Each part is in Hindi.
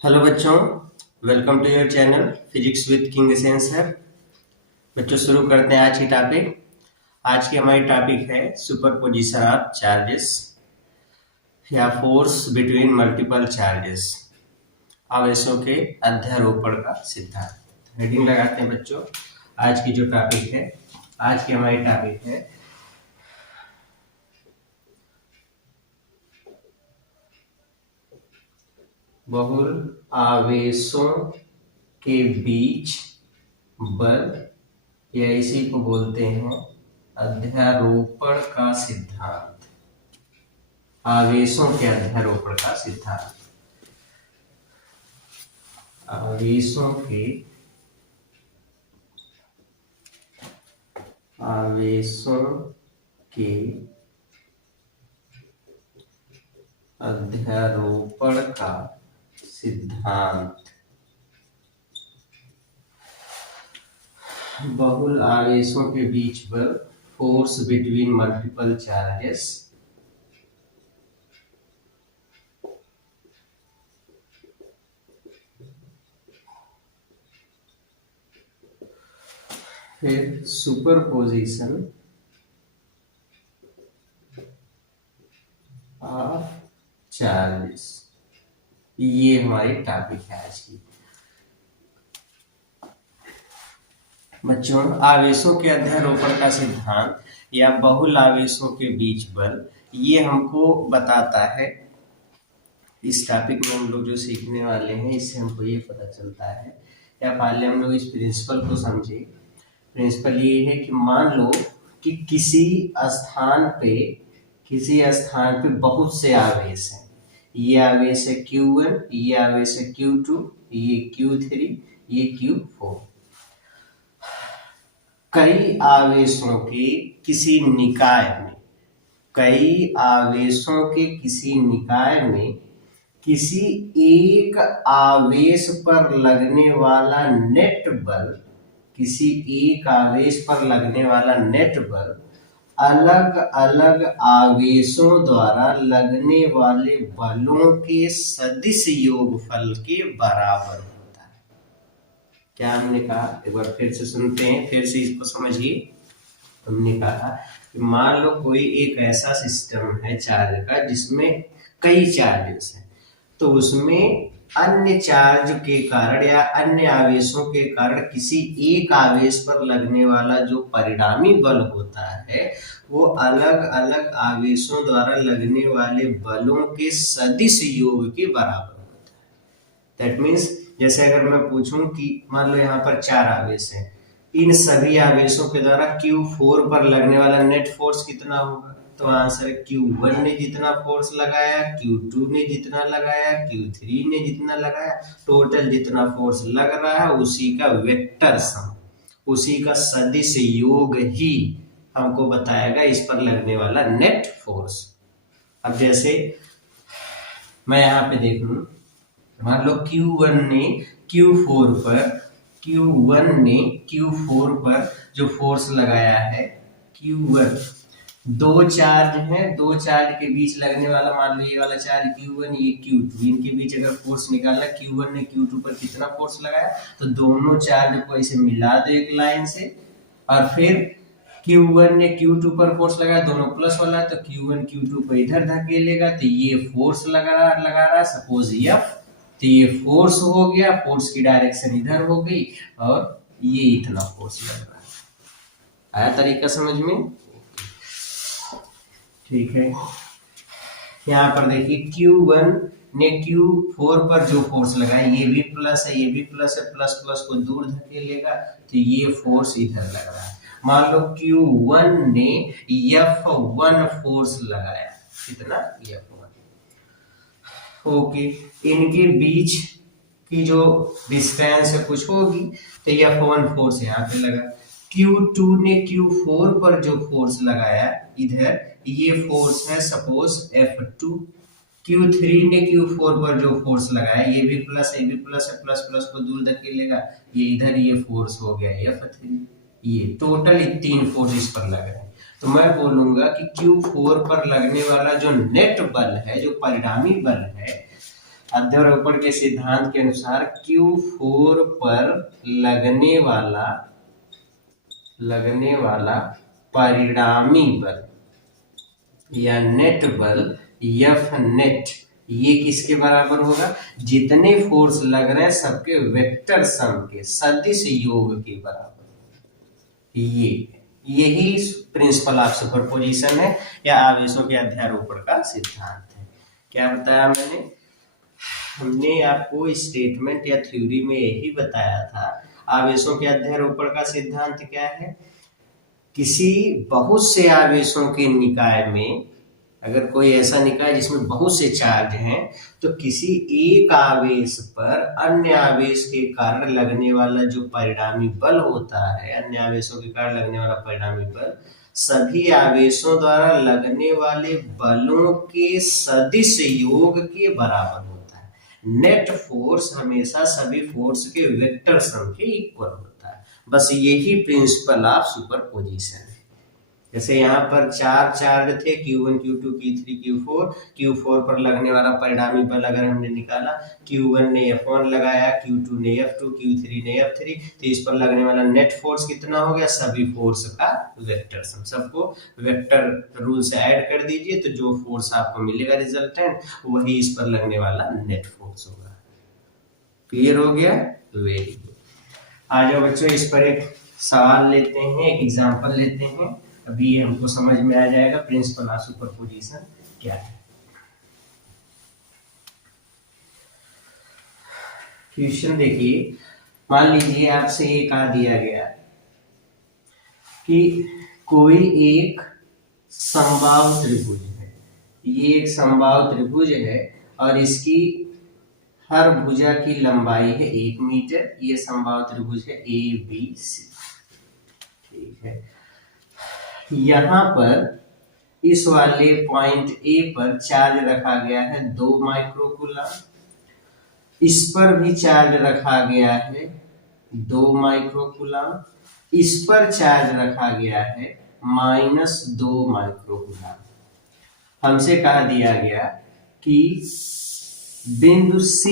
हेलो बच्चों, welcome to your channel physics with king sensor. बच्चों शुरू करते हैं आज की टॉपिक। आज की हमारी टॉपिक है सुपरपोजिशन ऑफ चार्जेस या फोर्स बिटवीन मल्टीपल चार्जेस, आवेशों के अध्यारोपण का सिद्धांत। हेडिंग लगाते हैं बच्चों। आज की जो टॉपिक है, आज की हमारी टॉपिक है बहुल आवेशों के बीच बल, या इसी को बोलते हैं अध्यारोपण का सिद्धांत। आवेशों के अध्यारोपण का सिद्धांत। आवेशों के अध्यारोपण का सिद्धांत। बहुल आवेशों के बीच बल, फोर्स बिटवीन मल्टीपल चार्जेस। फिर सुपरपोजिशन ऑफ चार्जेस, ये हमारी टॉपिक है आज की। बच्चों, आवेशों के अध्यारोपण का सिद्धांत या बहुल आवेशों के बीच बल, ये हमको बताता है। इस टॉपिक में हम लोग जो सीखने वाले हैं, इससे हमको ये पता चलता है, या पहले हम लोग इस प्रिंसिपल को समझे। प्रिंसिपल ये है कि मान लो कि किसी स्थान पे बहुत से आवेश हैं। ये आवेश है Q1, ये आवेश है Q2, ये Q3, ये Q4। कई आवेशों के किसी निकाय में किसी एक आवेश पर लगने वाला नेट बल अलग अलग आवेशों द्वारा लगने वाले बलों के सदिश योगफल के बराबर होता है। क्या हमने कहा, एक बार फिर से सुनते हैं, फिर से इसको समझिए। हमने कहा कि मान लो कोई एक ऐसा सिस्टम है चार्ज का जिसमें कई चार्जेस हैं, तो उसमें अन्य चार्ज के कारण या अन्य आवेशों के कारण किसी एक आवेश पर लगने वाला जो परिणामी बल होता है, वो अलग अलग आवेशों द्वारा लगने वाले बलों के सदिश योग के बराबर होता है। दैट मीन्स, जैसे अगर मैं पूछूं कि मान लो यहाँ पर 4 आवेश हैं, इन सभी आवेशों के द्वारा Q4 पर लगने वाला नेट फोर्स कितना होगा, तो आंसर Q1 ने जितना फोर्स लगाया, Q2 ने जितना लगाया, Q3 ने जितना लगाया, टोटल जितना फोर्स लग रहा है उसी का वेक्टर सम, उसी का सदिश योग ही हमको बताएगा इस पर लगने वाला नेट फोर्स। अब जैसे मैं यहाँ पे देख लूं, मान लो Q1 ने Q4 पर जो फोर्स लगाया है, Q1, दो चार्ज हैं, दो चार्ज के बीच लगने वाला, मान लो ये वाला चार्ज Q1, ये Q2, इनके बीच अगर फोर्स निकालना, Q1 ने Q2 पर कितना फोर्स लगाया, तो दोनों चार्ज को ऐसे मिला दो एक लाइन से, और फिर Q1 ने Q2 पर फोर्स लगाया, दोनों प्लस वाला है, तो Q1 Q2 को इधर धकेलेगा, तो ये फोर्स लगा रहा है सपोज F, तो ये फोर्स हो गया, फोर्स की डायरेक्शन इधर हो गई, और ये इतना फोर्स लग रहा है। आया तरीका समझ में? ठीक है। यहाँ पर देखिए Q1 ने Q4 पर जो फोर्स लगाया, ये भी प्लस है, ये भी प्लस है, प्लस प्लस को दूर धकेलेगा, तो ये फोर्स इधर लग रहा है। मान लो Q1 ने F1 फोर्स लगाया, कितना, F1। ओके, इनके बीच की जो डिस्टेंस है कुछ होगी, तो F1 फोर्स यहाँ पे लगा। Q2 ने Q4 पर जो फोर्स लगाया इधर, ये फोर्स है सपोज F2। Q3 ने Q4 पर जो फोर्स लगाया, ये भी प्लस है, ये भी प्लस है, प्लस प्लस को दूर धकेलेगा, ये इधर ये फोर्स हो गया F3। ये टोटल 3 फोर्स इस पर लग रहे हैं। तो मैं बोलूंगा कि Q4 पर लगने वाला जो नेट बल है, जो परिणामी बल है, अध्यारोपण के सिद्धांत के अनुसार Q4 पर लगने वाला परिणामी बल या नेट बल F नेट ये किसके बराबर होगा? जितने फोर्स लग रहे हैं सबके वेक्टर सम के सदिश योग के बराबर। यही प्रिंसिपल ऑफ सुपरपोजिशन है या आवेशों के अध्यारोपण का सिद्धांत है। क्या बताया मैंने? हमने आपको स्टेटमेंट या थ्योरी में यही बताया था। आवेशों के अध्यारोपण का सिद्धांत क्या है? किसी बहुत से आवेशों के निकाय में अगर कोई ऐसा निकाय जिसमें बहुत से चार्ज हैं तो किसी एक आवेश पर अन्य आवेश के कारण लगने वाला जो परिणामी बल होता है, अन्य आवेशों के कारण लगने वाला परिणामी बल सभी आवेशों द्वारा लगने वाले बलों के सदिश योग के बराबर होता है। नेट फोर्स हमेशा सभी फोर्स के वेक्टर सम के इक्वल होता है। बस यही प्रिंसिपल ऑफ सुपरपोजिशन है। जैसे यहाँ पर चार चार्ज थे Q1 Q2 Q3 Q4। Q4 पर लगने वाला परिणामी बल अगर हमने निकाला, Q1 ने F1 लगाया, Q2 ने F2, Q3 ने F3, तो इस पर लगने वाला नेट फोर्स कितना हो गया? सभी फोर्स का वेक्टर सम। सबको वेक्टर रूल से ऐड कर दीजिए तो जो फोर्स आपको मिलेगा रिजल्टेंट वही इस पर लगने वाला नेट फोर्स होगा। क्लियर हो गया? Very good. आ जाओ बच्चों, इस पर एक सवाल लेते हैं, एक एग्जाम्पल लेते हैं। अभी हमको समझ में आ जाएगा प्रिंसिपल ऑफ सुपरपोजिशन क्या है। क्वेश्चन देखिए, मान लीजिए आपसे ये कहा दिया गया कि कोई एक समबाहु त्रिभुज है। ये एक समबाहु त्रिभुज है और इसकी हर भुजा की लंबाई है 1 मीटर। ये समबाहु त्रिभुज है ABC। ठीक है, यहाँ पर इस वाले पॉइंट A पर चार्ज रखा गया है 2 माइक्रोकूलम। इस पर भी चार्ज रखा गया है 2 माइक्रोकूलम। इस पर चार्ज रखा गया है -2 माइक्रोकूलम। हमसे कहा दिया गया कि बिंदु C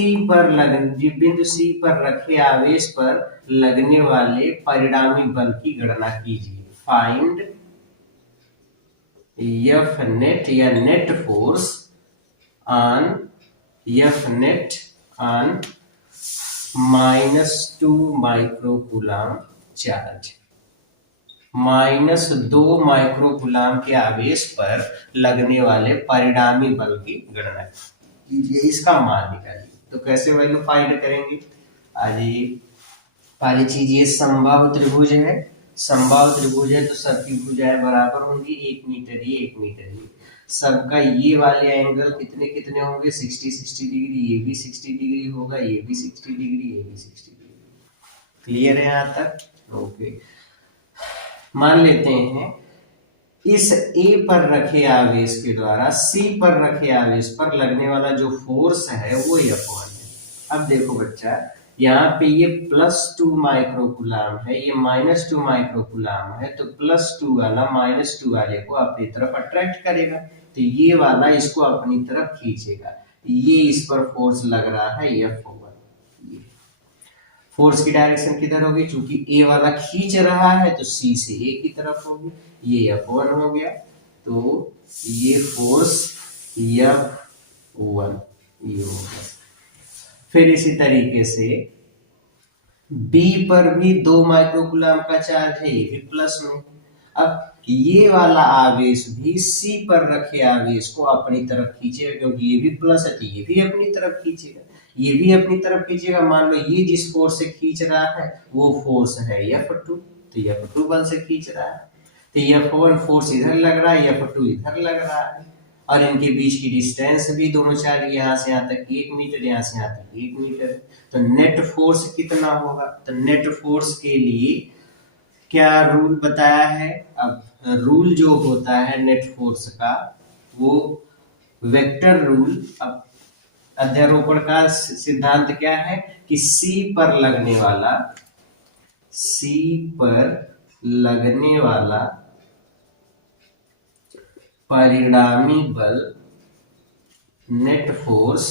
पर रखे आवेश पर लगने वाले परिणामी बल की गणना कीजिए। फाइंड F net या net force on F net on -2 microcoulomb charge. -2 microcoulomb के आवेश पर लगने वाले परिणामी बल की गणना कीजिए, इसका मान निकालिए। तो कैसे वैल्यू फाइंड करेंगे? पहली चीज ये समबाहु त्रिभुज है। समबाहु त्रिभुज है तो सबकी भुजाएं बराबर होंगी, 1 मीटर ये 1 मीटर ये। सबका ये वाले एंगल कितने कितने होंगे? 60 डिग्री। ये भी 60 डिग्री होगा, ये भी 60 डिग्री, ये भी 60 डिग्री। क्लियर है यहाँ तक? ओके। मान लेते हैं इस A पर रखे आवेश के द्वारा C पर रखे आवेश पर लगने वाला जो फोर्स है वो F1 है। अब देखो बच्चा, यहाँ पे ये +2 माइक्रोकूलम है, ये -2 माइक्रोकूलम है, तो +2 वाला -2 वाले को अपनी तरफ अट्रैक्ट करेगा, तो ये वाला इसको अपनी तरफ खींचेगा। ये इस पर फोर्स लग रहा है F1। फोर्स की डायरेक्शन किधर होगी? चूंकि A वाला खींच रहा है तो C से A की तरफ होगी। ये F1 हो गया, तो ये फोर्स F1 ये होगा। फिर इसी तरीके से B पर भी 2 माइक्रोकूलम का चार्ज है, ये भी प्लस में। अब ये वाला आवेश भी C पर रखे आवेश को अपनी तरफ खींचेगा, क्योंकि ये भी प्लस है तो ये भी अपनी तरफ खींचेगा, ये भी अपनी तरफ खींचेगा। मान लो ये जिस फोर्स से खींच रहा है वो फोर्स है F2, तो F2 बल से खींच रहा है, तो F1 फोर्स इधर लग रहा है, F2 इधर लग रहा है, और इनके बीच की डिस्टेंस भी दोनों चार्ज यहाँ से यहाँ तक 1 मीटर, यहाँ से यहाँ तक 1 मीटर। तो नेट फोर्स कितना होगा? तो नेट फोर्स के लिए क्या रूल बताया है? अब रूल जो होता है नेट फोर्स का वो वेक्टर रूल। अब अध्यारोपण का सिद्धांत क्या है कि C पर लगने वाला परिणामी बल नेट फोर्स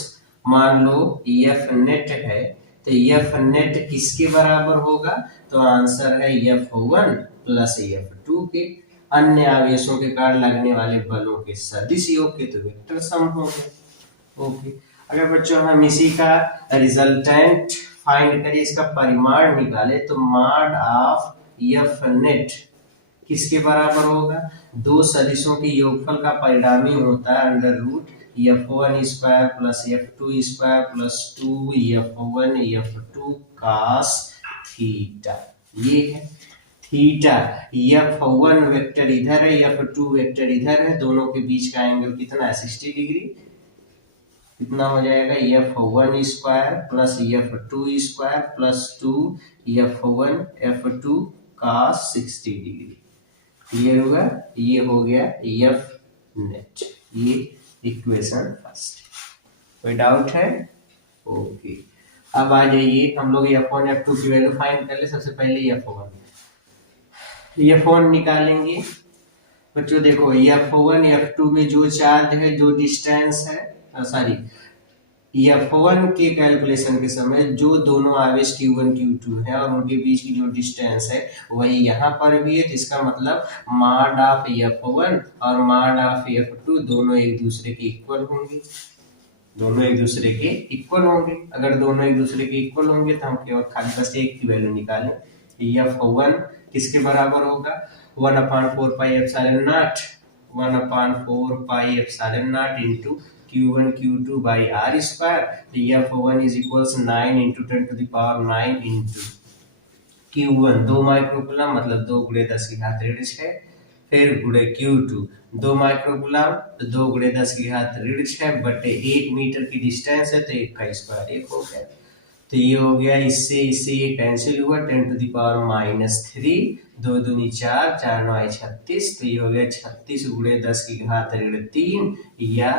मान लो एफ नेट है, तो एफ नेट किसके बराबर होगा? तो आंसर है F1 प्लस F2 के। अन्य आवेशों के कारण लगने वाले बलों के सदिश योग के तो वेक्टर सम हो गए। ओके, अगर बच्चों हम इसी का रिजल्टेंट फाइंड करें, इसका परिमाण निकाले, तो मॉड ऑफ एफ नेट किसके बराबर होगा? दो सदिशों के योगफल का परिणामी होता है under root F1 square plus F2 square plus 2 F1 F2 cos theta. ये है थीटा। F1 वेक्टर इधर है, F2 वेक्टर इधर है, दोनों के बीच का एंगल कितना है? 60 डिग्री। कितना हो जाएगा? F1 square plus F2 square plus 2 F1 F2 cos 60 degree. Clear होगा? ये हो गया एफ नेट। ये इक्वेशन फर्स्ट। कोई डाउट है? ओके, अब आ जाइए हम लोग F1 F2 की वैल्यू फाइंड कर ले। सबसे पहले F1 निकालेंगे। बच्चों देखो F1 F2 में जो चार्ज है, जो डिस्टेंस है, सॉरी F1 के कैलकुलेशन के समय जो दोनों आवेश Q1 Q2 है और उनके बीच की जो डिस्टेंस है वही यहाँ पर भी है, तो इसका मतलब मॉड ऑफ F1 और मॉड ऑफ F2 दोनों एक दूसरे के इक्वल होंगे। दोनों एक दूसरे के इक्वल होंगे। अगर दोनों एक दूसरे के इक्वल होंगे तो हम केवल खाली बस एक की वैल्यू निकालें। F1 किसके बराबर होगा? 1/4 pi epsilon not 1/4 pi epsilon not into Q1 Q2 by R square। तो F1 is equals 9 into 10 to the power 9 into Q1 2 microcoulomb मतलब 2 गुणे 10 की घात ऋण 6, फिर गुणे Q2 2 माइक्रोकूलम तो 2 गुणे 10 की घात ऋण 6 बटे 1 मीटर की डिस्टेंस है, तो 1 का स्क्वायर 1 हो गया। तो ये हो गया, इससे ये कैंसिल हुआ, 10 टू द पावर -3, 2 दूनी 4, 4 9 36। तो ये हो गया 36 गुणे 10 की घात ऋण 3 या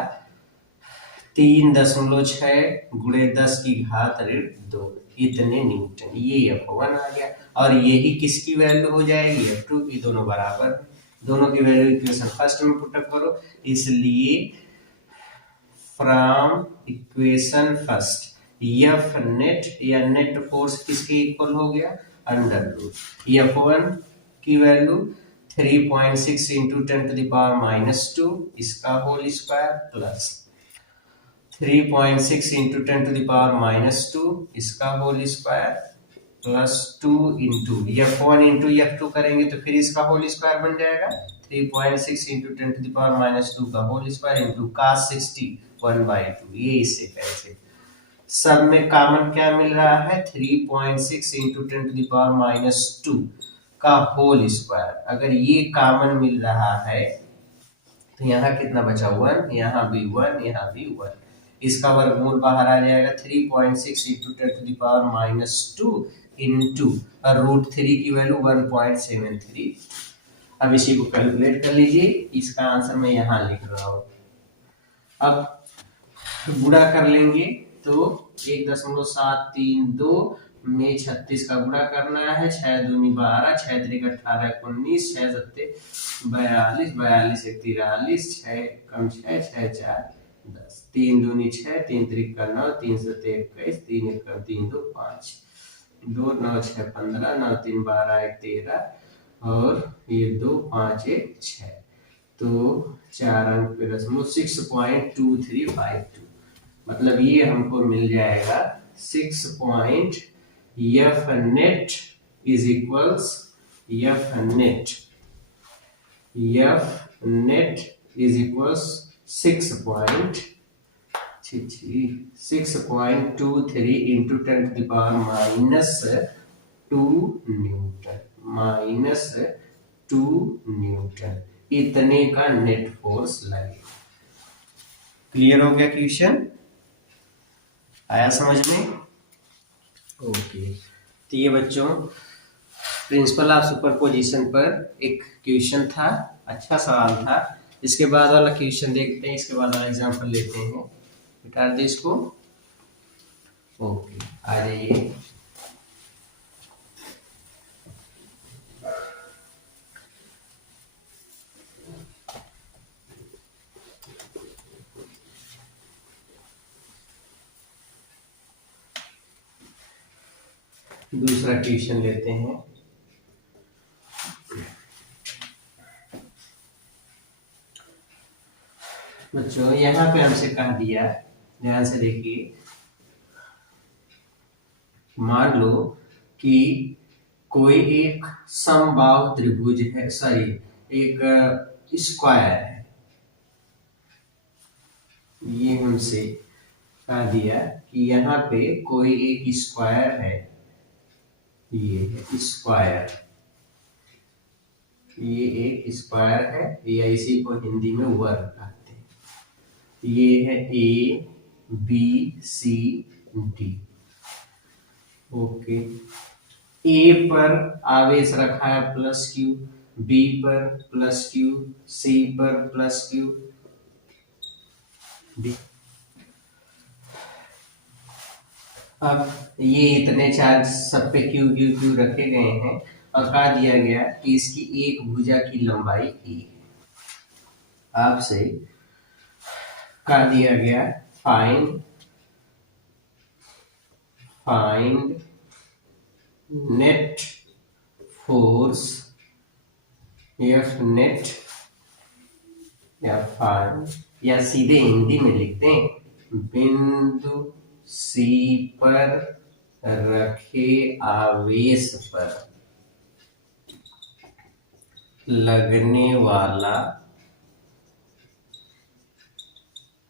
3.6 गुणे 10 की घात ऋण 2 इतने न्यूटन। ये F1 आ गया। और यही किसकी वैल्यू हो जाएगी? F2 की। दोनों बराबर, दोनों की वैल्यू इक्वेशन फर्स्ट में पुटअप करो। इसलिए from equation first F net या नेट फोर्स किसके इक्वल हो गया? अंडर रूट F1 की value 3.6 into 10 to the power -2 इसका whole square plus 3.6 into 10 to the power -2 इसका whole square plus 2 into F1 into F2 करेंगे तो फिर इसका होल स्क्वायर बन जाएगा 3.6 इंटू 10 टू द पावर -2 का होल स्क्वायर इंटू cos 60 1/2। ये इससे कैसे सब में कॉमन क्या मिल रहा है? 3.6 इंटू 10 टू द पावर -2 का होल स्क्वायर। अगर ये कॉमन मिल रहा है तो यहाँ कितना बचा? 1, यहाँ भी 1, यहाँ भी 1। इसका वर्गमूल बाहर आ जाएगा 3.6 into 10 to the power -2 into √3 की वैल्यू 1.73। अब इसी को कैलकुलेट कर लीजिए। इसका आंसर मैं यहाँ लिख रहा हूँ। अब गुणा कर लेंगे तो 1.732 में 36 का गुणा करना है। 6 दूनी 12, 6 3 18 19, 6 7 42, 42 1 43, 6 कम 6 6 4 10, 3 दूनी 6, 3 3 9, 3 7 21, 3 1 3 2 5, 2 9 6 15, 9 3 12 1 13 और ये 2 5 1 6। तो 4 अंक पे दशमलव 6.2352 मतलब ये हमको मिल जाएगा 6. F net is equals F net is equals 6.23 into 10 to the power -2 newton -2 newton इतने का नेट फोर्स लगेगा। क्लियर हो गया? क्वेश्चन आया समझ में? ओके, तो ये बच्चों प्रिंसिपल ऑफ सुपरपोजिशन पर एक क्वेश्चन था, अच्छा सवाल था। इसके बाद वाला क्वेश्चन देखते हैं, इसके बाद वाला एग्जांपल लेते हैं। मिटा दे इसको। ओके, आ जाइए। दूसरा क्वेश्चन लेते हैं। बच्चों यहाँ पे हमसे कह दिया, ध्यान से देखिए, मान लो कि कोई एक समबाहु त्रिभुज है, सॉरी एक स्क्वायर है। ये हमसे कह दिया कि यहाँ पे कोई एक स्क्वायर है, ये है स्क्वायर, ये एक स्क्वायर है, या इसी को हिंदी में वर्ग कहते हैं। ये है A B C D. Okay, A पर आवेश रखा है प्लस क्यू, बी पर प्लस क्यू, सी पर प्लस क्यू, डी। अब ये इतने चार्ज सब पे क्यू क्यू क्यू रखे गए हैं और कहा दिया गया कि इसकी एक भुजा की लंबाई ए है। आपसे कह दिया गया find net force F net, या फाइंड, या सीधे हिंदी में लिखते हैं बिंदु सी पर रखे आवेश पर लगने वाला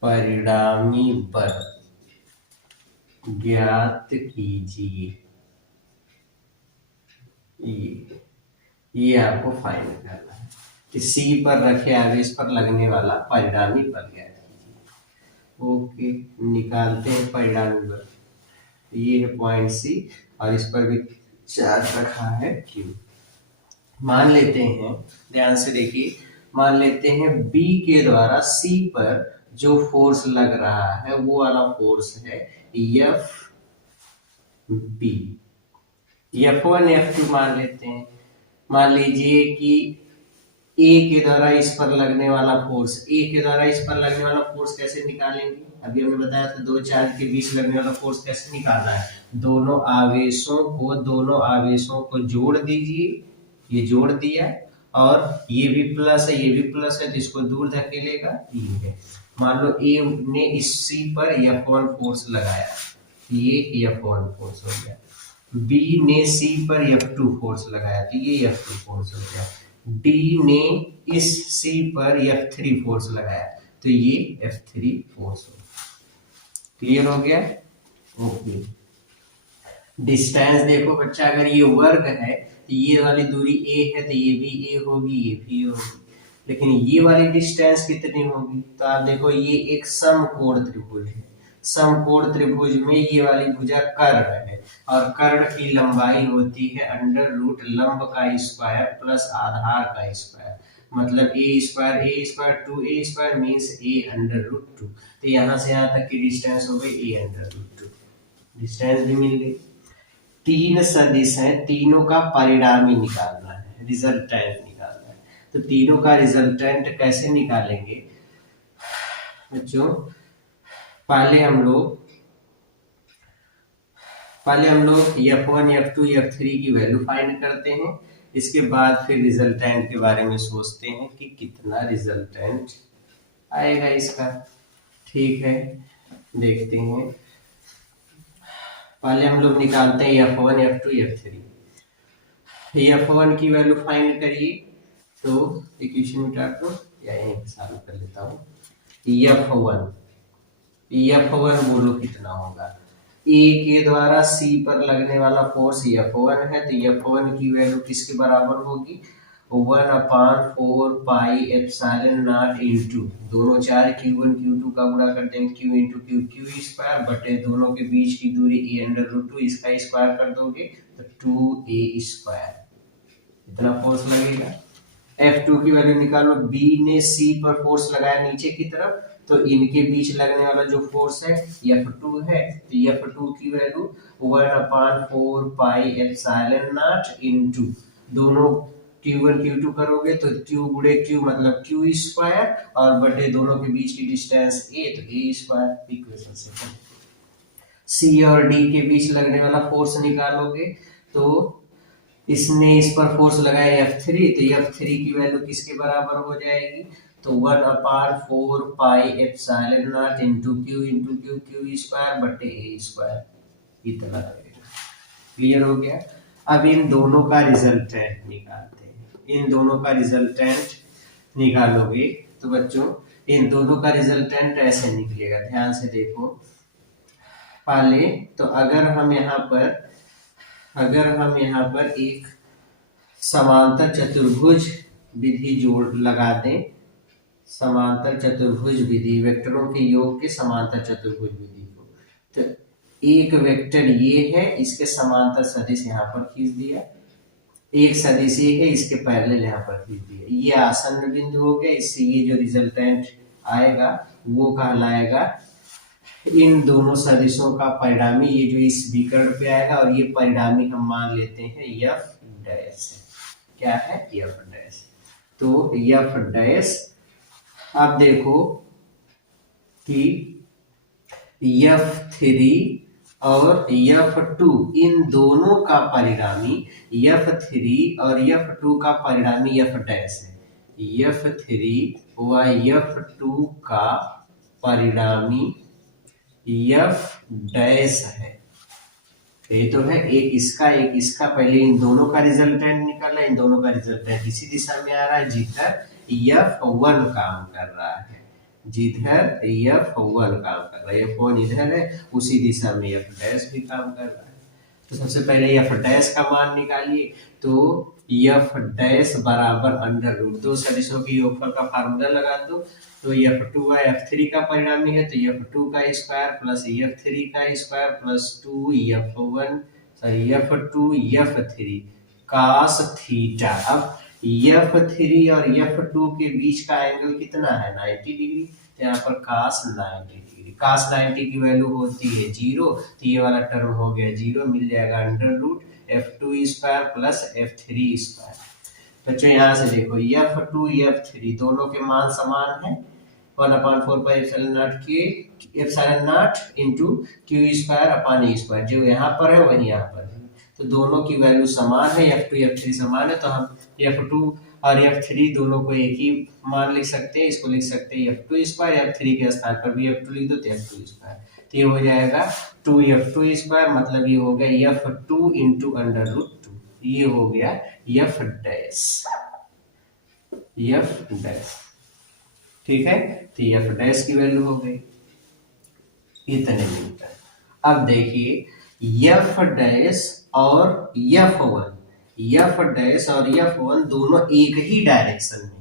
परिणामी बल ज्ञात कीजिए। ये आपको फाइंड करना है कि सी पर रखे आवेश पर लगने वाला परिणामी बल ज्ञात कीजिए। ओके, निकालते हैं परिणामी बल। ये है पॉइंट सी और इस पर भी चार्ज रखा है क्यू। मान लेते हैं, ध्यान से देखिए, मान लेते हैं बी के द्वारा सी पर जो फोर्स लग रहा है वो वाला फोर्स है एफ बी। F1 F2 मान लेते हैं। मान लीजिए कि ए के द्वारा इस पर लगने वाला फोर्स, ए के द्वारा इस पर लगने वाला फोर्स कैसे निकालेंगे? अभी हमने बताया था दो चार्ज के बीच लगने वाला फोर्स कैसे निकालना है। दोनों आवेशों को जोड़ दीजिए, ये जोड़ दिया, और ये भी प्लस है, ये भी प्लस है, तो इसको दूर धकेलेगा, ये है। मान लो ए ने इस सी पर F1 फोर्स लगाया, ये F1 फोर्स हो गया। बी ने सी पर F2 फोर्स लगाया, तो ये F2 फोर्स हो गया। डी ने इस सी पर F3 फोर्स लगाया, तो ये F3 फोर्स हो गया। क्लियर हो गया? ओके। डिस्टेंस देखो बच्चा, अगर ये वर्ग है तो ये वाली दूरी a है, तो ये भी a होगी, ये भी होगी, लेकिन ये वाली डिस्टेंस कितनी होगी? तो आप देखो, ये एक समकोण त्रिभुज है। समकोण त्रिभुज में ये वाली भुजा कर्ण है, और कर्ण की लंबाई होती है अंडर रूट लंब का स्क्वायर प्लस आधार का स्क्वायर, मतलब A square 2a² means a under root 2। तो यहाँ से यहाँ तक की डिस्टेंस हो गई a अंडर रूट 2, डिस्टेंस भी मिल गई। तीन सदिश हैं, तीनों का परिणामी निकालना है, रिजल्टेंट निकालना है। तो तीनों का रिजल्टेंट कैसे निकालेंगे बच्चों? पहले हम लोग F1 F2 F3 की वैल्यू फाइंड करते हैं, इसके बाद फिर रिजल्टेंट के बारे में सोचते हैं कि कितना रिजल्टेंट आएगा इसका। ठीक है, देखते हैं। पहले हम लोग निकालते हैं F1 F2 F3। F1 की वैल्यू फाइंड करिए, तो इक्वेशन मिटा दो, या यहीं सॉल्व कर लेता हूँ। F1 बोलो कितना होगा? ए के द्वारा सी पर लगने वाला फोर्स F1 है, तो F1 की वैल्यू किसके बराबर होगी? 1/4 पाई एप्सिलॉन नॉट इंटू, दोनों चार Q1 Q2 का गुणा कर देंगे, Q इंटू Q स्क्वायर बटे दोनों के बीच की दूरी a अंडर रूट 2, इसका स्क्वायर कर दोगे तो 2a स्क्वायर, इतना फोर्स लगेगा। F2 की वैल्यू निकालो। B ने C पर फोर्स लगाया नीचे की तरफ, तो इनके बीच लगने वाला जो फोर्स है F2 है, तो F2 की value 1/4 pi epsilon not into, दोनों Q1 Q2 करोगे तो Q गुणे Q मतलब Q स्क्वायर, और बटे दोनों के बीच की डिस्टेंस a, तो a स्क्वायर। इक्वेशन से C और D के बीच लगने वाला फोर्स निकालोगे, तो इसने इस पर फोर्स लगाया F3, तो F3 की वैल्यू किसके बराबर हो जाएगी, तो 1/4 pi epsilon not into Q Q square बटे ए स्क्वायर इतना रहेगा। क्लियर हो गया। अब इन दोनों का रिजल्टेंट निकालते हैं। इन दोनों का रिजल्टेंट निकालोगे तो बच्चों इन दोनों का रिजल्टेंट ऐसे निकलेगा, ध्यान से देखो। पहले तो अगर हम यहाँ पर एक समांतर चतुर्भुज विधि जोड़ लगा दें, समांतर चतुर्भुज विधि, वेक्टरों के योग के समांतर चतुर्भुज विधि को, तो एक वेक्टर ये है, इसके समांतर सदिश यहाँ पर खींच दिया, एक सदिश ये है, इसके पैरेलल यहाँ पर खींच दिया, ये आसन्न बिंदु हो गया। इससे ये जो रिजल्टेंट आएगा वो कहलाएगा इन दोनों सदिशों का परिणामी, ये जो इस विकर्ण पे आएगा, और ये परिणामी हम मान लेते हैं एफ डैश। क्या है, एफ डैश। तो एफ डैश, अब देखो कि F3 और F2 इन दोनों का परिणामी, F3 और F2 का परिणामी F डैश है। F3 व F2 का परिणामी F डैश है। ये तो है एक इसका पहले इन दोनों का रिजल्टेंट निकाला, इन दोनों का रिजल्टेंट इसी दिशा में आ रहा है, जिधर F1 काम कर रहा है, जिधर F1 काम कर रहा है, F1 इधर है, उसी दिशा में F डैश भी काम कर रहा है। तो सबसे पहले F डैश का मान निकालिए, तो F डैश बराबर अंडर रूट, दो सदिशों की योगफल का फार्मूला लगा दो, तो F2 व F3 का परिणामी है, तो F2 का स्क्वायर प्लस F3 का square plus 2F1 sorry F2 F3 cos theta. अब F3 और F2 के बीच का एंगल कितना है, 90 डिग्री, तो यहाँ पर cos 90 डिग्री, cos 90 की वैल्यू होती है 0, तो ये वाला टर्म हो गया 0, मिल जाएगा under root F2 square plus F3 square. बच्चों यहाँ से देखो F2 F3 दोनों के मान समान है, 1/4 पाई एप्सिलॉन नॉट के epsilon not into Q square upon A square, जो यहाँ पर है वही यहाँ पर है, तो दोनों की वैल्यू समान है, F2 F3 समान है, तो हम F2 और F3 दोनों को एक ही मान लिख सकते हैं। इसको लिख सकते हैं F2 स्क्वायर, F3 के स्थान पर भी F2 लिख दो तो F2 स्क्वायर, तो ये हो जाएगा 2F2 स्क्वायर, मतलब ये हो गया F2 इंटू अंडर रूट 2, ये हो गया F डैश, F डैश। ठीक है, तो F डैश की वैल्यू हो गई इतने न्यूटन। अब देखिए F डैश और F1, F डैश और F1 दोनों एक ही डायरेक्शन में है,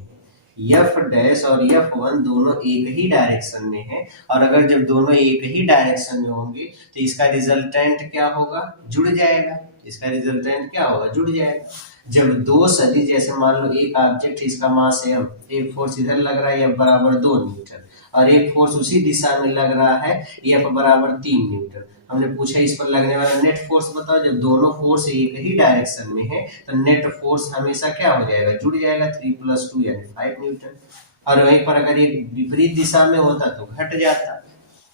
F डैश और F1 दोनों एक ही डायरेक्शन में है, और अगर जब दोनों एक ही डायरेक्शन में होंगे तो इसका रिजल्टेंट क्या होगा, जुड़ जाएगा। इसका रिजल्टेंट क्या होगा, जुड़ जाएगा। जब दो सदिश, जैसे मान लो एक ऑब्जेक्ट इसका मास है m, एक फोर्स इधर लग रहा है F बराबर 2 न्यूटन, और एक फोर्स उसी दिशा में लग रहा है F बराबर 3 न्यूटन। हमने पूछा इस पर लगने वाला नेट फोर्स बताओ। जब दोनों फोर्स एक ही डायरेक्शन में है तो नेट फोर्स हमेशा क्या हो जाएगा, जुड़ जाएगा, 3 + 2 यानी 5 न्यूटन। और वहीं पर अगर एक विपरीत दिशा में होता तो घट जाता।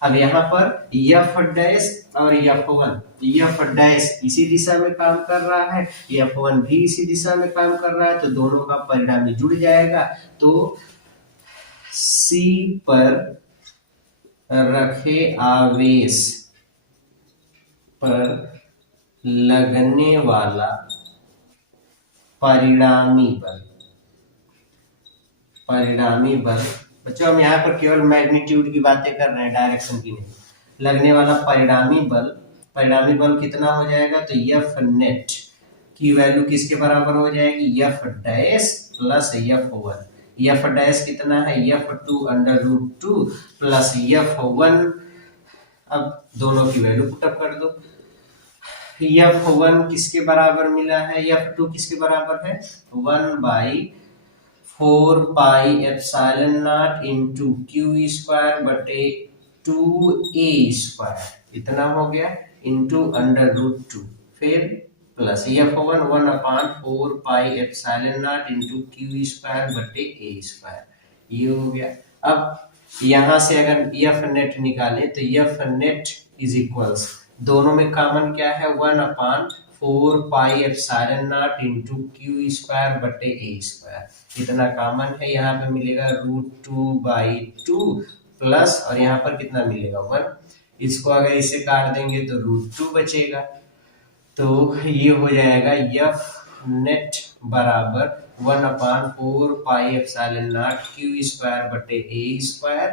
अब यहाँ पर F डैश और F1, F डैश इसी दिशा में काम कर रहा है, F1 भी इसी दिशा में काम कर रहा है, तो दोनों का परिणामी जुड़ जाएगा। तो C पर रखे आवेश पर लगने वाला परिणामी बल, बच्चों हम यहाँ पर केवल मैग्नीट्यूड की बातें कर रहे हैं, डायरेक्शन की नहीं। लगने वाला परिणामी बल कितना हो जाएगा, तो F नेट की वैल्यू किसके बराबर हो जाएगी, F dash plus F1। F dash कितना है, F2 under root 2 plus F1, अब दोनों की वैल्यू पुटअप कर दो। F1 किसके बराबर मिला है, F2 किसके बराबर है, 1/4 pi epsilon not into Q square बटे 2a स्क्वायर इतना हो गया, इंटू अंडर रूट 2, फिर plus F1 1/4 pi epsilon not into Q square बटे a स्क्वायर, ये हो गया। अब यहां से अगर F नेट निकाले तो F नेट इज इक्वल्स, दोनों में कॉमन क्या है, 1/4 4 पाई epsilon not into Q square बटे ए स्क्वायर। इतना कॉमन है, यहाँ पे मिलेगा √2/2 प्लस, और यहाँ पर कितना मिलेगा 1। इसको अगर इसे काट देंगे तो √2 बचेगा। तो ये हो जाएगा एफ नेट बराबर 1/4 pi epsilon not Q square बटे ए स्क्वायर,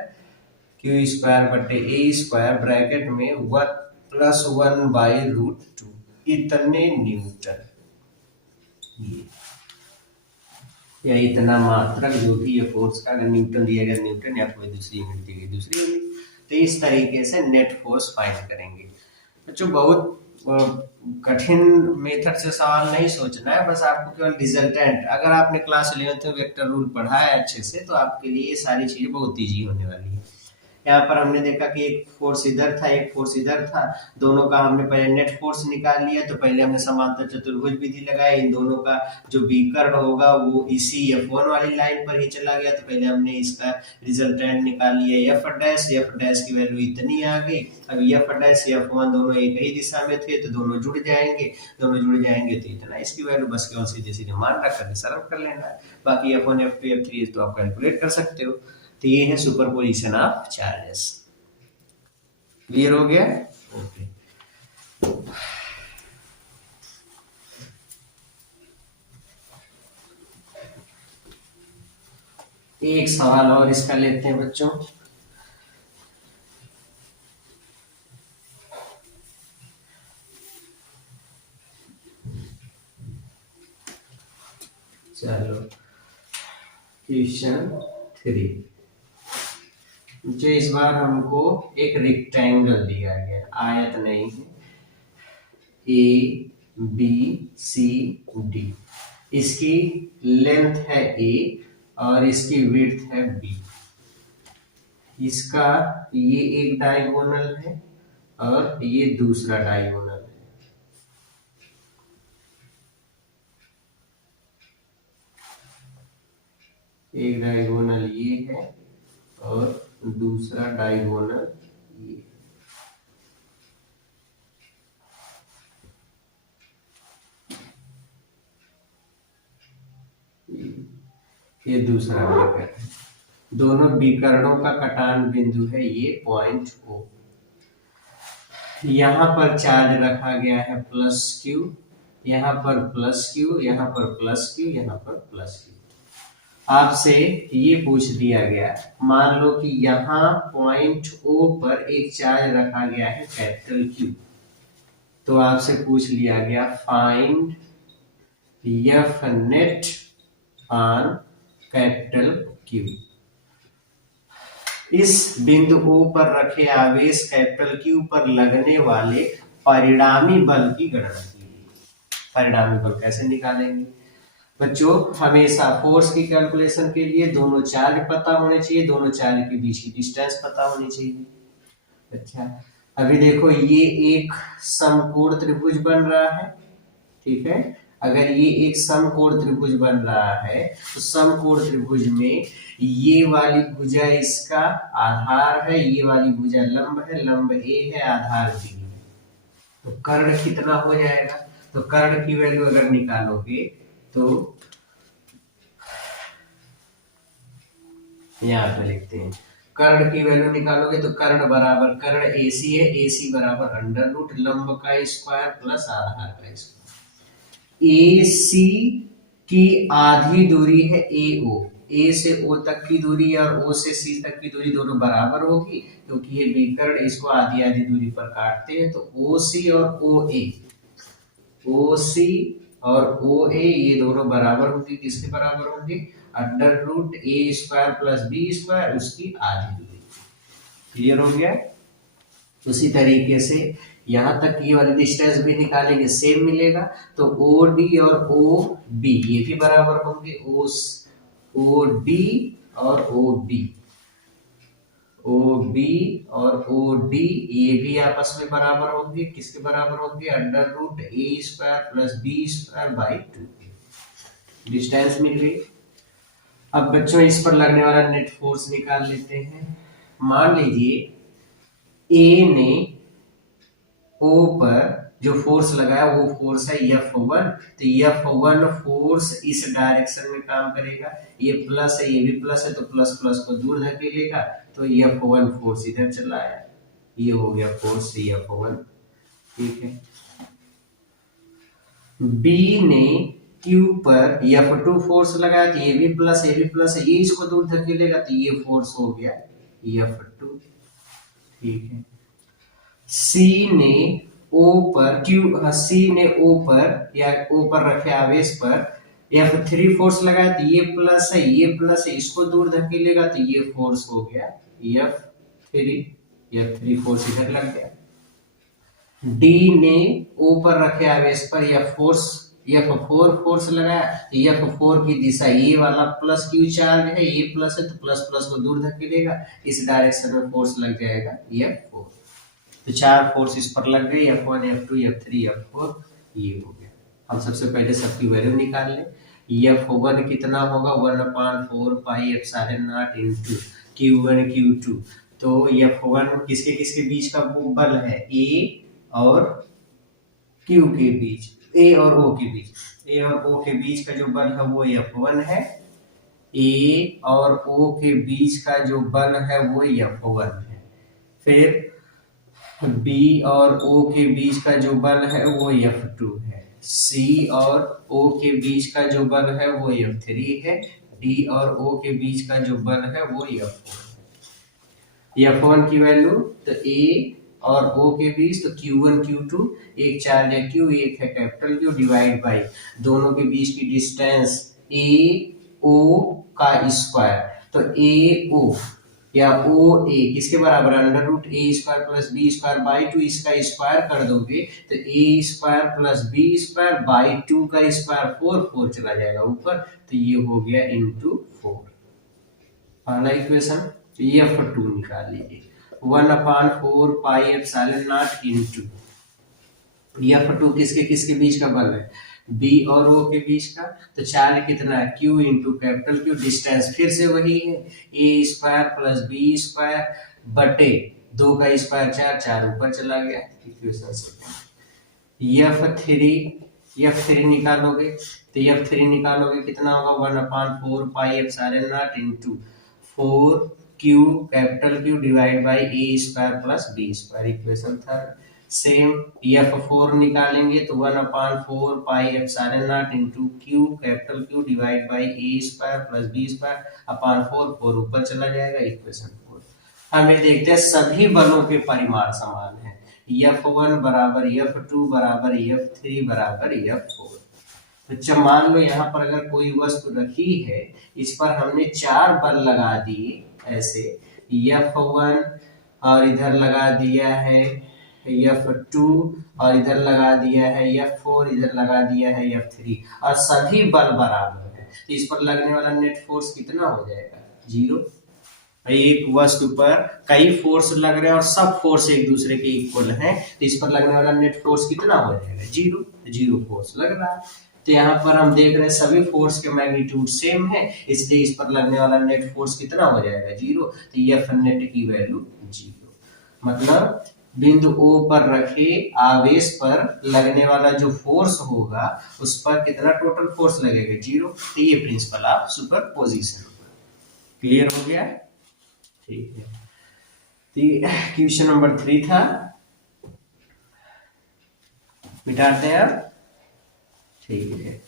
क्यू स्क्वायर बटे ए स्क्वायर ब्रैकेट में 1 प्लस 1/√2, इतने न्यूटन। या इतना मात्रक जो भी ये फोर्स का, अगर न्यूटन दिया गया न्यूटन या कोई दूसरी यूनिट दी गई दूसरी यूनिट, तो इस तरीके से नेट फोर्स फाइंड करेंगे। बच्चों बहुत कठिन मेथड से सवाल नहीं सोचना है, बस आपको केवल रिजल्टेंट, अगर आपने क्लास 11th में वेक्टर रूल पढ़ा है अच्छे से तो आपके लिए ये सारी चीजें बहुत ईजी होने वाली है। यहाँ पर हमने देखा कि एक फोर्स इधर था, एक फोर्स इधर था, दोनों का हमने पहले नेट फोर्स निकाल लिया। तो पहले हमने समांतर चतुर्भुज विधि लगाई, इन दोनों का जो विकर्ण होगा वो इसी F1 वाली लाइन पर ही चला गया। तो पहले हमने इसका रिजल्टेंट निकाल लिया एफ डैश की वैल्यू इतनी आ गई। अब एफ डैश F1 दोनों एक ही दिशा में थे तो दोनों जुड़ जाएंगे, तो इतना इसकी वैल्यू बस केवल सीधे सीधे मान रख करके सरल कर लेना है। बाकी F1 F2 F3 तो आप कैलकुलेट कर सकते हो। तो ये है सुपरपोजिशन ऑफ चार्जेस। क्लियर हो गया? ओके। एक सवाल और इसका लेते हैं बच्चों। चलो क्वेश्चन 3। जो इस बार हमको एक रेक्टेंगल दिया गया, आयत नहीं है, ABCD, इसकी लेंथ है A और इसकी विड्थ है B। इसका ये एक डायगोनल है और ये दूसरा डायगोनल है। एक डायगोनल ये है और दूसरा डायगोनल ये दूसरा विकर्ण है। दोनों विकर्णों का कटान बिंदु है ये पॉइंट O। यहाँ पर चार्ज रखा गया है +Q, यहाँ पर +Q, यहाँ पर +Q, यहाँ पर +Q। आपसे ये पूछ दिया गया, मान लो कि यहाँ पॉइंट O पर एक चार्ज रखा गया है कैपिटल Q। तो आपसे पूछ लिया गया find F net on capital Q। इस बिंदु O पर रखे आवेश कैपिटल Q पर लगने वाले परिणामी बल की गणना कीजिए। परिणामी बल कैसे निकालेंगे बच्चों? हमेशा फोर्स की कैलकुलेशन के लिए दोनों चार्ज पता होने चाहिए, दोनों चार्ज के बीच की डिस्टेंस पता होनी चाहिए। अच्छा, अभी देखो ये एक समकोण त्रिभुज बन रहा है, ठीक है। अगर ये एक समकोण त्रिभुज बन रहा है तो समकोण त्रिभुज में ये वाली भुजा इसका आधार है, ये वाली भुजा लंब है, लंब A है, आधार B है। तो कर्ण कितना हो जाएगा? तो कर्ण की वैल्यू अगर निकालोगे तो यहाँ पे लिखते हैं, कर्ण की वैल्यू निकालोगे तो कर्ण बराबर, कर्ण AC है, AC बराबर √ लंब का स्क्वायर प्लस आधार का स्क्वायर। AC की आधी दूरी है AO, A से O तक की दूरी और O से C तक की दूरी दोनों बराबर होगी, क्योंकि ये विकर्ण इसको आधी आधी दूरी पर काटते हैं। तो OC और OC और OA ये दोनों बराबर होंगे, किसके बराबर होंगे? √A² + B², उसकी आधी दूरी। क्लियर हो गया? उसी तरीके से यहां तक ये वाली डिस्टेंस भी निकालेंगे, सेम मिलेगा। तो OD और OB ये भी बराबर होंगे, OD और OB और OD ये भी आपस में बराबर होंगे, किसके बराबर होंगे? √A² + B²/2। डिस्टेंस मिल गई। अब बच्चों इस पर लगने वाला नेट फोर्स निकाल लेते हैं। मान लीजिए A ने O पर जो फोर्स लगाया वो फोर्स है F1। तो F1 फोर्स इस डायरेक्शन में काम करेगा, ये प्लस है ये भी प्लस है, तो प्लस प्लस को दूर धकेलेगा, तो F1 फोर्स इधर चला आया, ये हो गया फोर्स F1। ठीक है, बी ने क्यू पर F2 फोर्स लगाया, तो ये भी प्लस ये भी प्लस है, ये इसको दूर धकेलेगा, तो ये फोर्स हो गया F2। ठीक है, सी ने ओ पर सी ने ओ पर या ओ पर रखे आवेश पर F3 फोर्स लगाया, तो ये प्लस है ये प्लस है, इसको दूर धकेलेगा, तो ये फोर्स हो गया F3 फोर्स इधर लग गया। डी ने ओ पर रखे आवेश पर F4 फोर्स लगाया, तो F4 की दिशा ये वाला प्लस क्यू चार्ज है, ये प्लस है, तो प्लस प्लस को दूर धकेलेगा, इस डायरेक्शन में फोर्स लग जाएगा F4। तो 4 फोर्स इस पर लग गई, F1 F2 F3 F4, ये हो गया। हम सबसे पहले सबकी वैल्यू निकाल लें। F1 कितना होगा 1/4 pi epsilon naught into Q1 Q2। तो F1 किसके किसके बीच का बल है, A और Q के बीच, A और O के बीच, A और O के बीच का जो बल है वो F1 है, A और O के बीच का जो बल है वो F1 है। फिर B और O के बीच का जो बल है वो F2 है, C और O के बीच का जो बल है वो F3 है, D और O के बीच का जो बल है वो F4 है। F1 की वैल्यू तो A और O के बीच तो Q1 Q2, एक चार्ज है Q, एक है कैपिटल Q, डिवाइड बाई दोनों के बीच की डिस्टेंस AO का स्क्वायर। तो AO या ओ ए किसके बराबर है, under root A square plus B square by 2, इसका स्क्वायर कर दोगे तो A square plus B square by 2 का स्क्वायर 4 चला जाएगा ऊपर, तो ये हो गया इंटू 4। पहला इक्वेशन। F2 निकाल लीजिए 1/4 pi epsilon naught into F2 किसके किसके बीच का बल है, B और O के बीच का, तो चार्ज कितना है Q into capital Q, distance फिर से वही है A square plus B square बटे 2 का स्क्वायर 4 ऊपर चला गया। इक्वेशन से F3 निकालोगे तो F3 निकालोगे कितना होगा 1/4 pi epsilon naught into 4Q capital Q divide by A square plus B square. Equation third. Same F4 निकालेंगे तो 1/4 pi epsilon naught into Q capital Q divide by A square plus B square upon 4 ऊपर चला जाएगा। इक्वेशन 4। हमें देखते हैं सभी बलों के परिमाण समान है, F1 बराबर F2 बराबर F3 बराबर F4। तो जब मान लो यहाँ पर अगर कोई वस्तु रखी है, इस पर हमने 4 बल लगा दिए ऐसे, F1 और इधर लगा दिया है F2 और इधर लगा दिया है F4, इधर लगा दिया है F3 और सभी बल बराबर है, तो इस पर लगने वाला नेट फोर्स कितना हो जाएगा 0। एक वस्तु पर कई फोर्स लग रहे हैं और सब फोर्स एक दूसरे के इक्वल हैं, तो इस पर लगने वाला नेट फोर्स कितना हो जाएगा 0, 0 फोर्स लग रहा है। तो यहाँ पर हम देख रहे हैं सभी फोर्स के मैग्नीट्यूड सेम है, इसलिए इस पर लगने वाला नेट फोर्स कितना हो जाएगा 0। तो F नेट की वैल्यू 0, मतलब बिंदु O पर रखे आवेश पर लगने वाला जो फोर्स होगा उस पर कितना टोटल फोर्स लगेगा 0। तो ये प्रिंसिपल ऑफ सुपरपोजिशन। क्लियर हो गया, ठीक है। तो क्वेश्चन नंबर 3 था, मिटाते हैं आप, ठीक है।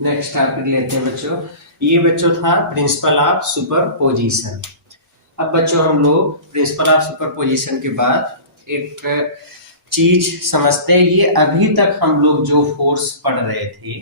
नेक्स्ट टॉपिक लेते हैं बच्चों। ये बच्चों था प्रिंसिपल ऑफ सुपरपोजिशन। अब बच्चों हम लोग प्रिंसिपल ऑफ सुपरपोजिशन के बाद एक चीज समझते हैं। ये अभी तक हम लोग जो फोर्स पढ़ रहे थे,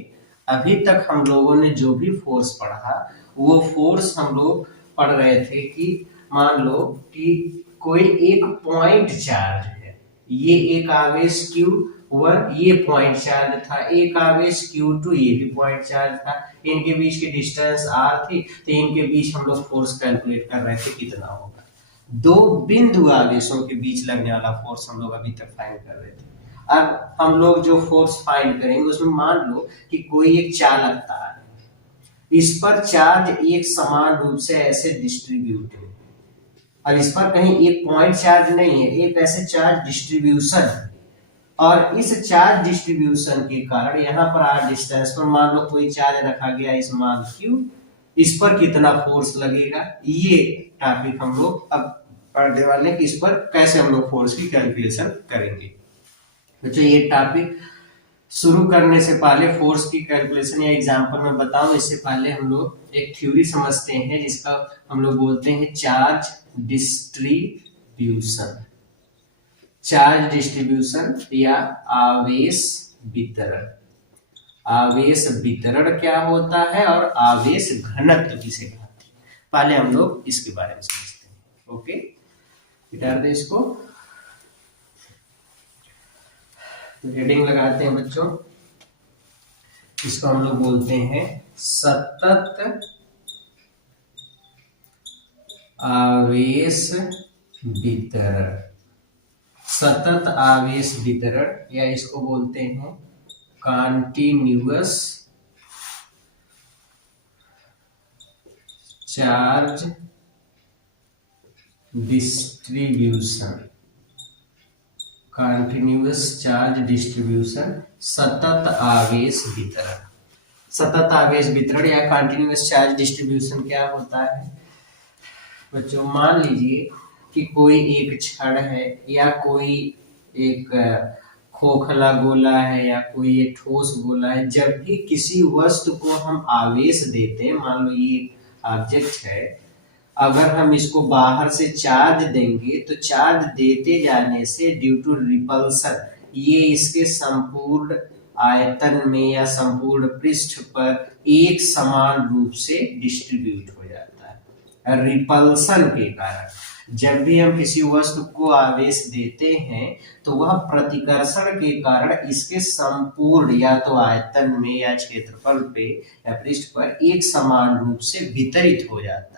अभी तक हम लोगों ने जो भी फोर्स पढ़ा वो फोर्स हम लोग पढ़ रहे थे कि मान लो कि कोई एक पॉइंट चार्ज है, ये एक आवेश Q1 ये पॉइंट चार्ज था, एक आवेश Q2 ये भी पॉइंट चार्ज था, इनके बीच की डिस्टेंस r थी, तो इनके बीच हम लोग फोर्स कैलकुलेट कर रहे थे कितना होगा। दो बिंदु आवेशों के बीच लगने वाला फोर्स हम लोग अभी तक फाइंड कर रहे थे। अब हम लोग जो फोर्स फाइंड करेंगे उसमें मान लो कि कोई एक चालक तार है, इस पर चार्ज एक समान रूप से ऐसे डिस्ट्रीब्यूट है। अब इस पर कहीं एक पॉइंट चार्ज नहीं है, एक ऐसे चार्ज डिस्ट्रीब्यूशन है, और इस चार्ज डिस्ट्रीब्यूशन के कारण यहाँ पर आर डिस्टेंस पर मान लो कोई चार्ज रखा गया इस मान q, इस पर कितना फोर्स लगेगा, ये टॉपिक हम लोग अब पढ़ने वाले हैं कि इस पर कैसे हम लोग फोर्स की कैलकुलेशन करेंगे। बच्चों ये टॉपिक शुरू करने से पहले फोर्स की कैलकुलेशन या एग्जांपल में बताऊं, इससे पहले हम लोग एक थ्योरी समझते हैं जिसका हम लोग बोलते हैं चार्ज डिस्ट्रीब्यूशन। चार्ज डिस्ट्रीब्यूशन या आवेश वितरण। आवेश वितरण क्या होता है और आवेश घनत्व किसे कहते हैं, पहले हम लोग इसके बारे में समझते हैं। ओके, मिटा दे इसको, हेडिंग लगाते हैं बच्चों। इसको हम लोग बोलते हैं सतत आवेश वितरण। सतत आवेश वितरण या इसको बोलते हैं continuous charge distribution. Continuous charge distribution, सतत आवेश वितरण। सतत आवेश वितरण या कॉन्टिन्यूअस चार्ज डिस्ट्रीब्यूशन क्या होता है बच्चों, मान लीजिए कि कोई एक छड़ है या कोई एक खोखला गोला है या कोई एक ठोस गोला है, जब भी किसी वस्तु को हम आवेश देते हैं, मान लो ये ऑब्जेक्ट है, अगर हम इसको बाहर से चार्ज देंगे तो चार्ज देते जाने से ड्यू टू रिपल्सन ये इसके संपूर्ण आयतन में या संपूर्ण पृष्ठ पर एक समान रूप से डिस्ट्रीब्यूट हो जाता है। रिपल्सन के कारण जब भी हम किसी वस्तु को आवेश देते हैं तो वह प्रतिकर्षण के कारण इसके संपूर्ण या तो आयतन में या क्षेत्रफल पे या पृष्ठ पर एक समान रूप से वितरित हो जाता है।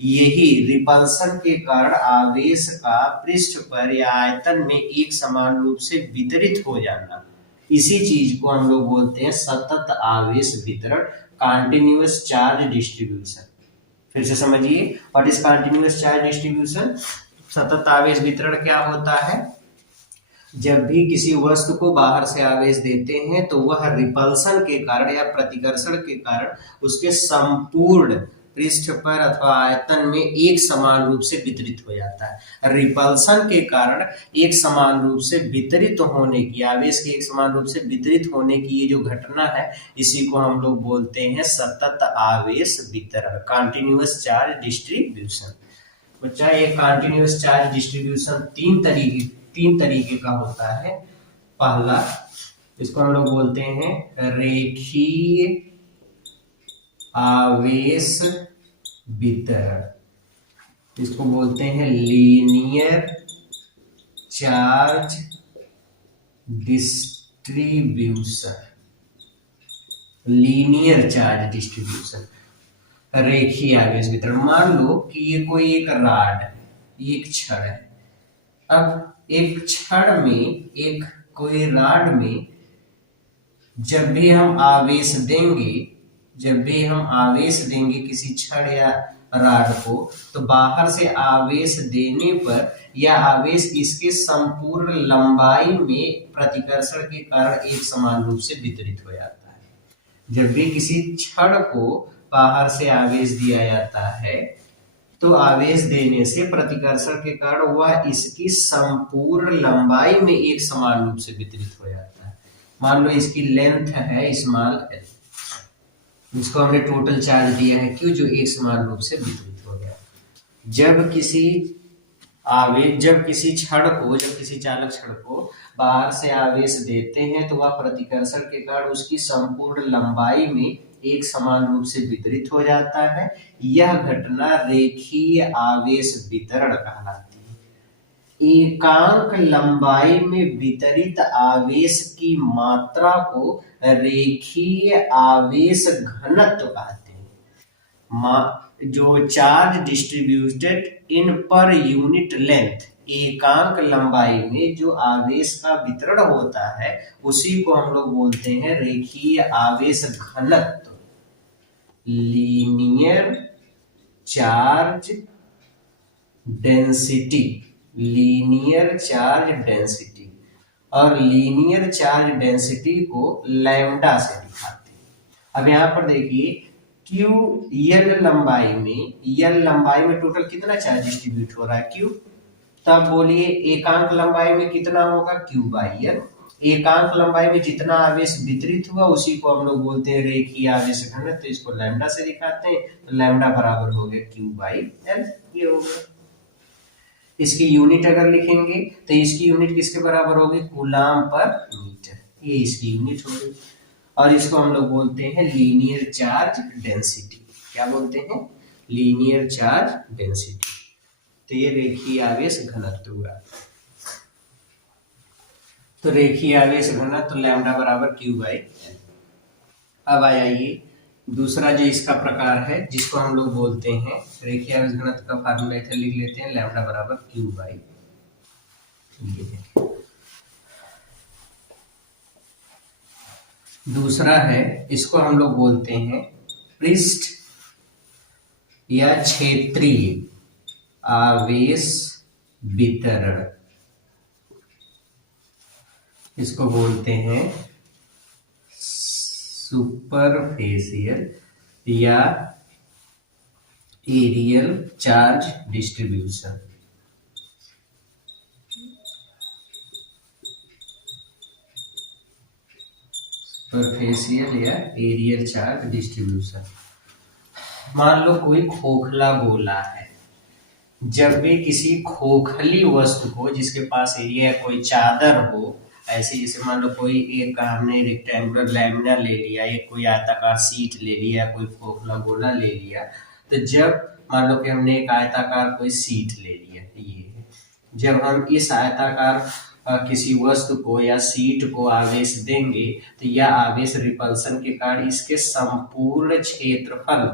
यही रिपल्सन के कारण आवेश का पृष्ठ पर या आयतन में एक समान रूप से वितरित हो जाना, इसी चीज को हम लोग बोलते हैं सतत आवेश वितरण, कॉन्टिन्यूअस चार्ज डिस्ट्रीब्यूशन। फिर से समझिए, what is continuous charge distribution. सतत आवेश वितरण क्या होता है, जब भी किसी वस्तु को बाहर से आवेश देते हैं तो वह रिपल्सन के कारण या प्रतिकर्षण के कारण उसके संपूर्ण पृष्ठ पर अथवा आयतन में एक समान रूप से वितरित हो जाता है। रिपल्सन के कारण एक समान रूप से वितरित होने की, आवेश के एक समान रूप से वितरित होने की ये जो घटना है, इसी को हम लोग बोलते हैं सतत आवेश वितरण, कॉन्टिन्यूअस चार्ज डिस्ट्रीब्यूशन। बच्चा ये कॉन्टिन्यूअस चार्ज डिस्ट्रीब्यूशन तीन तरीके का होता है। पहला, इसको हम लोग बोलते हैं रेखीय आवेश वितरण, इसको बोलते हैं linear charge distribution. Linear charge distribution, रेखीय आवेश वितरण। मान लो कि ये कोई एक राड है, एक छड़ है। अब एक छड़ में, एक कोई राड में जब भी हम आवेश देंगे किसी छड़ या राड को, तो बाहर से आवेश देने पर यह आवेश इसके संपूर्ण लंबाई में प्रतिकर्षण के कारण एक समान रूप से वितरित हो जाता है। जब भी किसी छड़ को बाहर से आवेश दिया जाता है तो आवेश देने से प्रतिकर्षण के कारण वह इसकी संपूर्ण लंबाई में एक समान रूप से वितरित हो जाता है। मान लो इसकी लेंथ है स्मॉल l, इसको हमने टोटल चार्ज दिया है Q, जो एक समान रूप से वितरित हो गया। जब किसी चालक छड़ को बाहर से आवेश देते हैं तो वह प्रतिकर्षण के कारण उसकी संपूर्ण लंबाई में एक समान रूप से वितरित हो जाता है। यह घटना रेखीय आवेश वितरण कहलाती है। एकांक लंबाई में वितरित आवेश की मात्रा को रेखीय आवेश घनत्व कहते हैं। जो charge distributed in per unit length एकांक लंबाई में जो आवेश का वितरण होता है उसी को हम लोग बोलते हैं रेखीय आवेश घनत्व, linear charge density, linear charge density. और लीनियर चार्ज डेंसिटी को लैम्डा से दिखाते हैं। अब यहाँ पर देखिए क्यू यल लंबाई में टोटल कितना चार्ज डिस्ट्रीब्यूट हो रहा है, क्यू। तब बोलिए एकांक लंबाई में कितना होगा, क्यू बाई एल। एकांक लंबाई में जितना आवेश वितरित हुआ उसी को हम लोग बोलते हैं रेखीय आवेश घनत्व, तो इसको लैम्डा से दिखाते हैं। तो लैम्डा बराबर हो गया क्यू बाई एल, ये हो गया। इसकी यूनिट अगर लिखेंगे तो इसकी यूनिट किसके बराबर होगी, कूलाम पर मीटर, ये इसकी यूनिट होगी। और इसको हम लोग बोलते हैं लीनियर चार्ज डेंसिटी। क्या बोलते हैं, लीनियर चार्ज डेंसिटी। तो ये रेखीय आवेश घनत्व हुआ। तो रेखीय आवेश घनत्व लैम्डा बराबर क्यू बाई एल। अब आ जाइए दूसरा जो इसका प्रकार है जिसको हम लोग बोलते हैं रेखीय आवेश घनत्व का फार्मूला इधर लिख लेते हैं, लैम्डा बराबर क्यू बाई। दूसरा है इसको हम लोग बोलते हैं पृष्ठ या क्षेत्रीय आवेश वितरण, इसको बोलते हैं सुपरफिशियल या एरियल चार्ज डिस्ट्रीब्यूशन। सुपरफिशियल या एरियल चार्ज डिस्ट्रीब्यूशन। मान लो कोई खोखला गोला है, जब भी किसी खोखली वस्तु को जिसके पास एरिया कोई चादर हो, ऐसे जैसे मान लो कोई एक हमने रेक्टेंगुलर लैमिना ले लिया, एक कोई आयताकार सीट ले लिया, कोई खोखला गोला ले लिया, तो जब मान लो कि हमने एक आयताकार कोई सीट ले लिया, ये जब हम इस आयताकार किसी वस्तु को या सीट को आवेश देंगे तो यह आवेश रिपल्सन के कारण इसके संपूर्ण क्षेत्रफल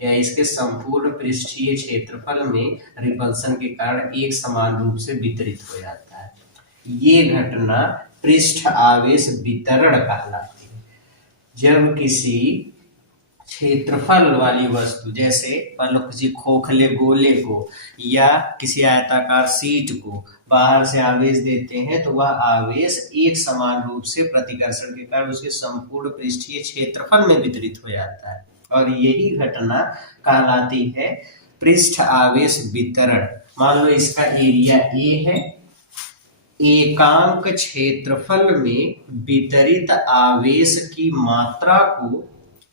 या इसके संपूर्ण पृष्ठीय क्षेत्रफल में रिपल्सन के कारण एक समान रूप से वितरित हो जाता है। ये घटना पृष्ठ आवेश वितरण कहलाती है। जब किसी क्षेत्रफल वाली वस्तु जैसे मान लो किसी खोखले गोले को या किसी आयताकार सीट को बाहर से आवेश देते हैं तो वह आवेश एक समान रूप से प्रतिकर्षण के कारण उसके संपूर्ण पृष्ठीय क्षेत्रफल में वितरित हो जाता है, और यही घटना कहलाती है पृष्ठ आवेश वितरण। मान लो इसका एरिया ए है, एकांक क्षेत्रफल में वितरित आवेश की मात्रा को,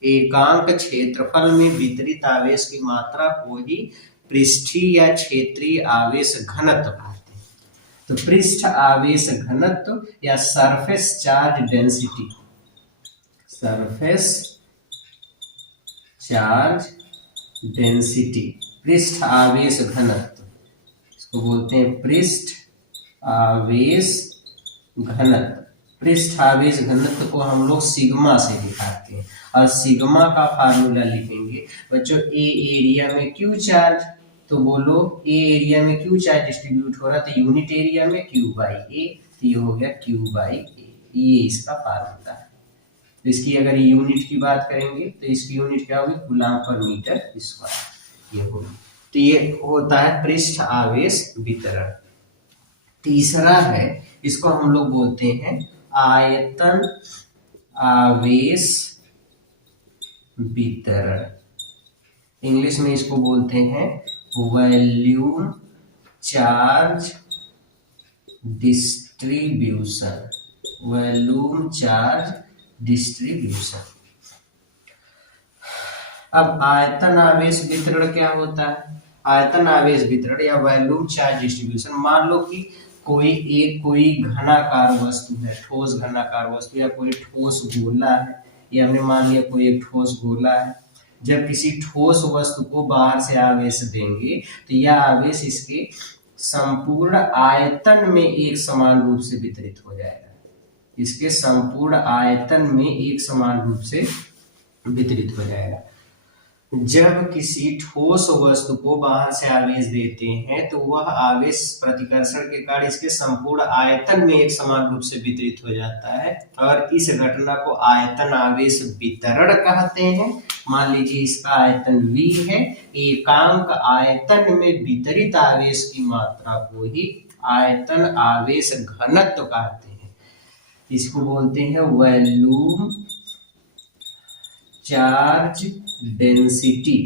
एकांक क्षेत्रफल में वितरित आवेश की मात्रा को ही पृष्ठीय या क्षेत्रीय आवेश घनत्व कहते हैं। तो पृष्ठ आवेश घनत्व या surface charge density, surface charge density, पृष्ठ आवेश घनत्व, इसको बोलते हैं पृष्ठ आवेश घनत्व। पृष्ठ आवेश घनत्व को हम लोग सिग्मा से दिखाते हैं, और सिग्मा का फार्मूला लिखेंगे बच्चों, ए एरिया में क्यू चार्ज, तो बोलो ए एरिया में क्यू चार्ज डिस्ट्रीब्यूट हो रहा है तो यूनिट एरिया में क्यू बाई ए, तो ये हो गया क्यू बाई ए, ये इसका फार्मूला है। तो इसकी अगर यूनिट की बात करेंगे तो इसकी यूनिट क्या होगी, कूलाम पर मीटर स्क्वायर, ये होगी। तो ये होता है पृष्ठ आवेश वितरण। तीसरा है इसको हम लोग बोलते हैं आयतन आवेश वितरण, इंग्लिश में इसको बोलते हैं volume charge distribution, volume charge distribution. अब आयतन आवेश वितरण क्या होता है, आयतन आवेश वितरण या वॉल्यूम चार्ज डिस्ट्रीब्यूशन। मान लो कि कोई घनाकार वस्तु है, ठोस घनाकार वस्तु, या कोई ठोस गोला है, या हमने मान लिया कोई एक ठोस गोला है। जब किसी ठोस वस्तु को बाहर से आवेश देंगे तो यह आवेश इसके संपूर्ण आयतन में एक समान रूप से वितरित हो जाएगा, इसके संपूर्ण आयतन में एक समान रूप से वितरित हो जाएगा। जब किसी ठोस वस्तु को बाहर से आवेश देते हैं तो वह आवेश प्रतिकर्षण के कारण इसके संपूर्ण आयतन में एक समान रूप से वितरित हो जाता है और इस घटना को आयतन आवेश वितरण कहते हैं। मान लीजिए इसका आयतन V है, एकांक आयतन में वितरित आवेश की मात्रा को ही आयतन आवेश घनत्व कहते हैं। इसको बोलते हैं वॉल्यूम चार्ज डेंसिटी,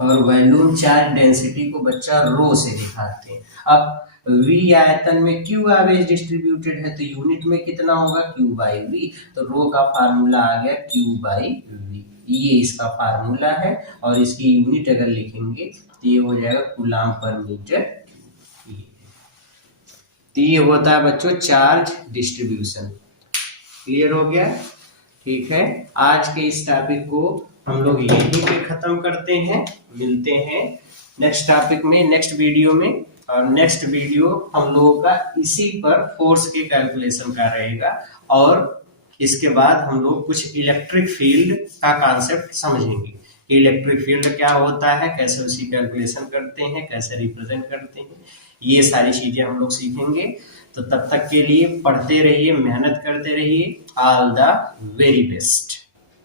और वॉल्यूम चार्ज डेंसिटी को बच्चा रो से दिखाते हैं। अब V आयतन में Q आवेश डिस्ट्रीब्यूटेड है तो यूनिट में कितना होगा Q बाई V, तो रो का फार्मूला आ गया Q बाई V, ये इसका फार्मूला है और इसकी यूनिट अगर लिखेंगे तो ये हो जाएगा कूलाम पर मीटर। तो ये होता है बच्चों चार्ज डिस्ट्रीब्यूशन। क्लियर हो गया? ठीक है, आज के इस टॉपिक को हम लोग यहीं पे खत्म करते हैं। मिलते हैं नेक्स्ट टॉपिक में, नेक्स्ट वीडियो में। और नेक्स्ट वीडियो हम लोगों का इसी पर फोर्स के कैलकुलेशन का रहेगा और इसके बाद हम लोग कुछ इलेक्ट्रिक फील्ड का कॉन्सेप्ट समझेंगे। इलेक्ट्रिक फील्ड क्या होता है, कैसे उसकी कैलकुलेशन करते हैं, कैसे रिप्रेजेंट करते हैं, ये सारी चीजें हम लोग सीखेंगे। तो तब तक के लिए पढ़ते रहिए, मेहनत करते रहिए। All the very best.